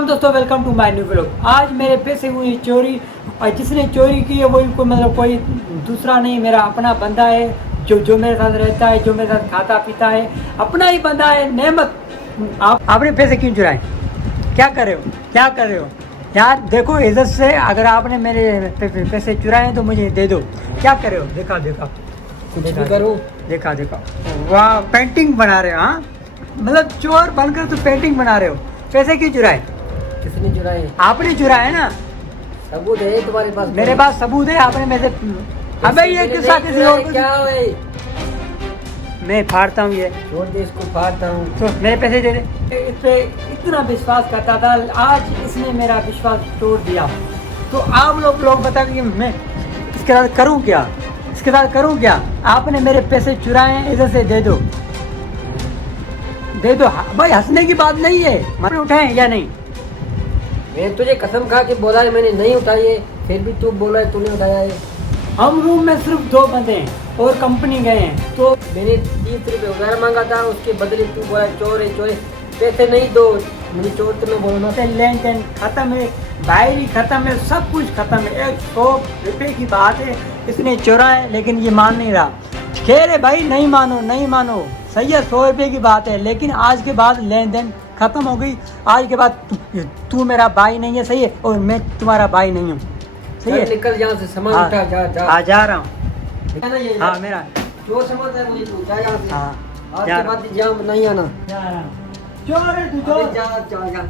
अस्सलाम दोस्तों, welcome to my new vlog. आज मेरे पैसे हुई चोरी और जिसने चोरी की है वही मतलब कोई दूसरा नहीं, मेरा अपना बंदा है जो मेरे साथ रहता है, जो मेरे साथ खाता पीता है, अपना ही बंदा है। नेमत, आपने पैसे क्यों चुराए? क्या कर रहे हो, क्या कर रहे हो यार? देखो इज्जत से, अगर आपने मेरे पैसे चुराए हैं तो मुझे दे दो। क्या कर रहे हो? देखा देखा कुछ भी करो। देखा देखा, वाह पेंटिंग बना रहे हो। हाँ मतलब चोर बनकर तो पेंटिंग बना रहे हो। पैसे क्यों चुराए? किसने चुराए? आपने चुराया है ना। सबूत है तुम्हारे पास? मेरे पास सबूत है। आपने मेरे से अबे ये किस्सा किसी और को, क्या है? मैं फाड़ता हूँ ये, छोड़ दे इसको, फाड़ता हूँ। तो मेरे पैसे दे दे। इस पे इतना विश्वास करता था, आज इसने मेरा विश्वास तोड़ दिया। तो आप लोग बताएंगे मैं इसके साथ करूँ क्या, इसके साथ करूँ क्या? आपने मेरे पैसे चुराए हैं, इधर से दे दो, दे दो भाई। हंसने की बात नहीं है। मैंने उठाए या नहीं? मैं तुझे कसम खा के बोला है मैंने नहीं उठाई, फिर भी तू बोला है तूने उठाया है। हम रूम में सिर्फ 2 बंदे हैं और कंपनी गए हैं, तो मैंने 30 रुपये उधार मांगा था, उसके बदले तू बोला चोर है चोर है। पैसे नहीं दो, मुझे चोर तो नहीं बोलना। लेन देन खत्म है, डायरी खत्म है, सब कुछ खत्म है। 100 रुपये की बात है, इसने चुराए लेकिन ये मान नहीं रहा। खैर है भाई, नहीं मानो नहीं मानो, सही है। 100 रुपये की बात है, लेकिन आज के बाद लेन देन खत्म हो गई। आज के बाद तू मेरा भाई नहीं है, सही है, और मैं तुम्हारा भाई नहीं हूँ, सही है। निकल यहाँ से, सामान हाँ, उठा, जा जा। हाँ जा रहा हूँ। हाँ, हाँ मेरा जो समझ है मुझे तू जा यहाँ से। हाँ आज जा के बाद यहाँ नहीं आना। रहा हूँ। चोर है तू, अरे चोर। जा जा जा।